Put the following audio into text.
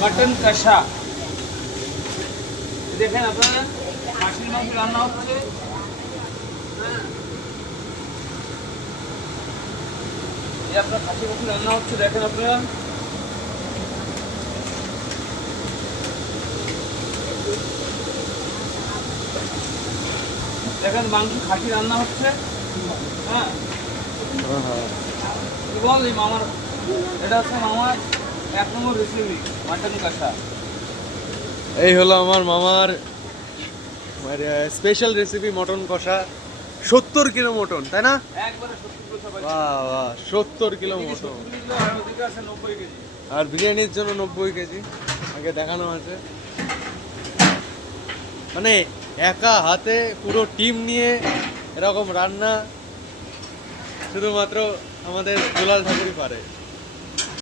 Mutton কষা। দেখেন আপনারা খাসির মাংস রান্না হচ্ছে। এই আপনার খাসির মাংস রান্না হচ্ছে, দেখেন আপনারা। দেখেন মাংস খাসি রান্না হচ্ছে। হ্যাঁ, কি বল এই মামার, এটা হচ্ছে মামার 1 নম্বর রেসিপি, মাটন কষা। এই হলো আমার মামার স্পেশাল রেসিপি মটন কষা। 70 কিলো মটন, তাই না? একবারে 70 কিলো সবাই। বাহ বাহ, 70 কিলো এদিকে মটন। 70 কিলো আর ওদিকে আছে 90 কেজি। আর বিরিয়ানির জন্য 90 কেজি আগে দেখানো আছে। মানে একা হাতে পুরো টিম নিয়ে এরকম রান্না শুধুমাত্র আমাদের দুলাল ঠাকুরই পারে।